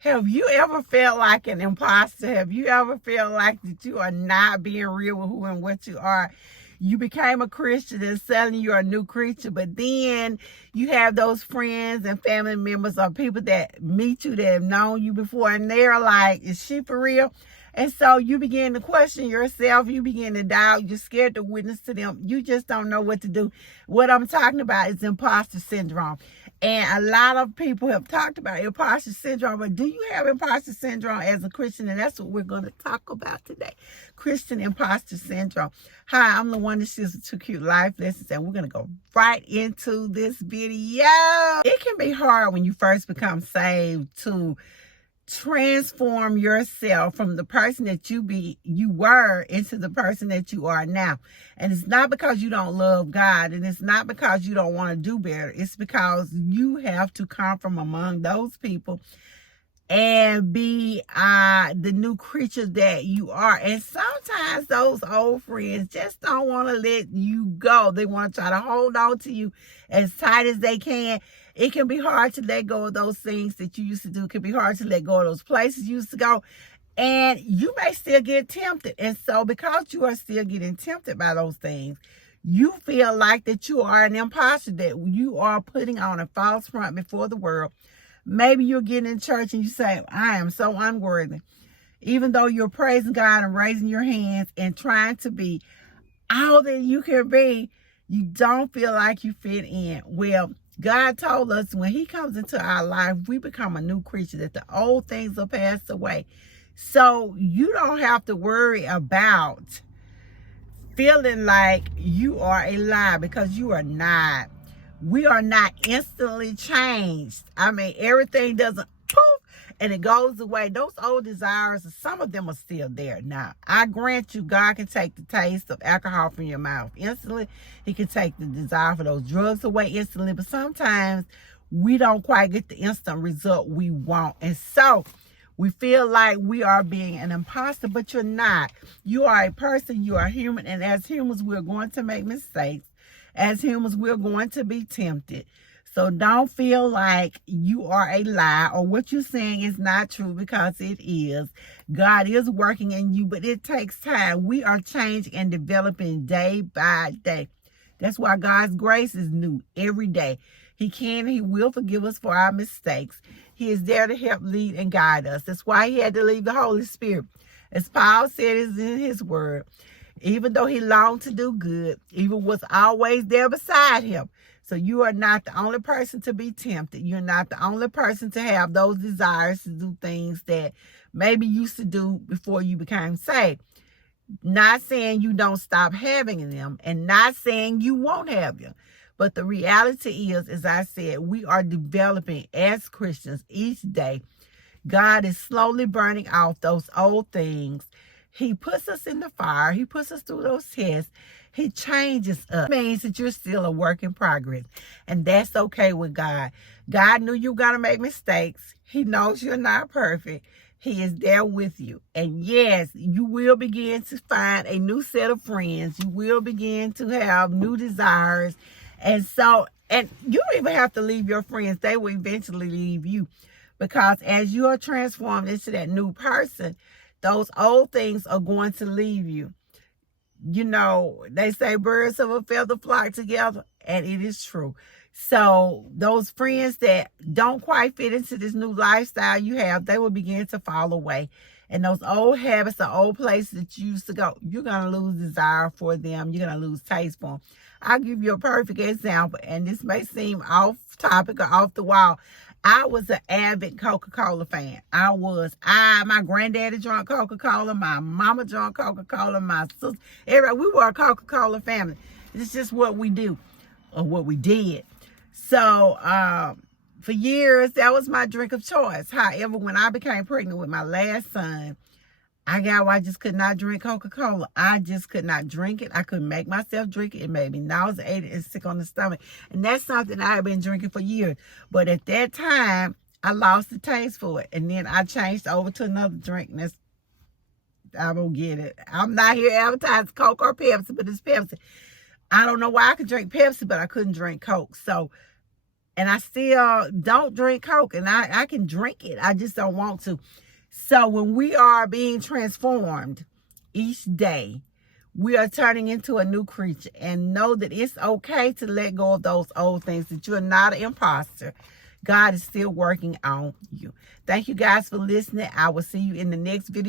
Have you ever felt like an imposter? Have you ever felt like that you are not being real with who and what you are? You became a Christian and suddenly you're a new creature, but then you have those friends and family members or people that meet you that have known you before, and they're like, is she for real? And so you begin to question yourself. You begin to doubt. You're scared to witness to them. You just don't know what to do. What I'm talking about is imposter syndrome. And a lot of people have talked about imposter syndrome, but do you have imposter syndrome as a Christian? And that's what we're going to talk about today. Christian imposter syndrome. Hi, I'm the one that shares the 2 cute life lessons, and we're going to go right into this video. It can be hard when you first become saved to transform yourself from the person that you were into the person that you are now. And it's not because you don't love God, and it's not because you don't want to do better. It's because you have to come from among those people and be the new creature that you are. And sometimes those old friends just don't want to let you go. They want to try to hold on to you as tight as they can. It can be hard to let go of those things that you used to do. It can be hard to let go of those places you used to go. And you may still get tempted. And so because you are still getting tempted by those things, you feel like that you are an imposter, that you are putting on a false front before the world. Maybe you're getting in church and you say, I am so unworthy. Even though you're praising God and raising your hands and trying to be all that you can be, you don't feel like you fit in. Well, God told us when he comes into our life, we become a new creature, that the old things will pass away. So you don't have to worry about feeling like you are a lie, because you are not. We are not instantly changed. I mean, everything doesn't poof and it goes away. Those old desires, some of them are still there. Now, I grant you, God can take the taste of alcohol from your mouth instantly. He can take the desire for those drugs away instantly. But sometimes we don't quite get the instant result we want. And so we feel like we are being an imposter, but you're not. You are a person. You are human. And as humans, we're going to make mistakes. As humans, we're going to be tempted. So don't feel like you are a lie or what you're saying is not true, because it is. God is working in you, but it takes time. We are changing and developing day by day. That's why God's grace is new every day. He will forgive us for our mistakes. He is there to help lead and guide us. That's why he had to leave the Holy Spirit. As Paul said is in his word, even though he longed to do good, evil was always there beside him. So you are not the only person to be tempted. You're not the only person to have those desires to do things that maybe you used to do before you became saved. Not saying you don't stop having them, and not saying you won't have them. But the reality is, as I said, we are developing as Christians each day. God is slowly burning off those old things. He puts us in the fire. He puts us through those tests. He changes us. It means that you're still a work in progress. And that's okay with God. God knew you were going to make mistakes. He knows you're not perfect. He is there with you. And yes, you will begin to find a new set of friends. You will begin to have new desires. And you don't even have to leave your friends. They will eventually leave you. Because as you are transformed into that new person, those old things are going to leave you. You know, they say birds of a feather flock together, and it is true. So those friends that don't quite fit into this new lifestyle you have, they will begin to fall away. And those old habits, the old places that you used to go, you're going to lose desire for them. You're going to lose taste for them. I'll give you a perfect example, and this may seem off topic or off the wall. I was an avid Coca-Cola fan. My granddaddy drank Coca-Cola. My mama drank Coca-Cola. My sister, everybody. We were a Coca-Cola family. It's just what we do, or what we did. So, for years, that was my drink of choice. However, when I became pregnant with my last son, I just could not drink Coca-Cola. I just could not drink it. I couldn't make myself drink it. It made me nauseated and sick on the stomach. And that's something I had been drinking for years. But at that time, I lost the taste for it. And then I changed over to another drink. And I don't get it. I'm not here advertising Coke or Pepsi, but it's Pepsi. I don't know why I could drink Pepsi, but I couldn't drink Coke. So, And I still don't drink Coke, and I can drink it. I just don't want to. So when we are being transformed each day, we are turning into a new creature. And know that it's okay to let go of those old things, that you're not an imposter. God is still working on you. Thank you guys for listening. I will see you in the next video.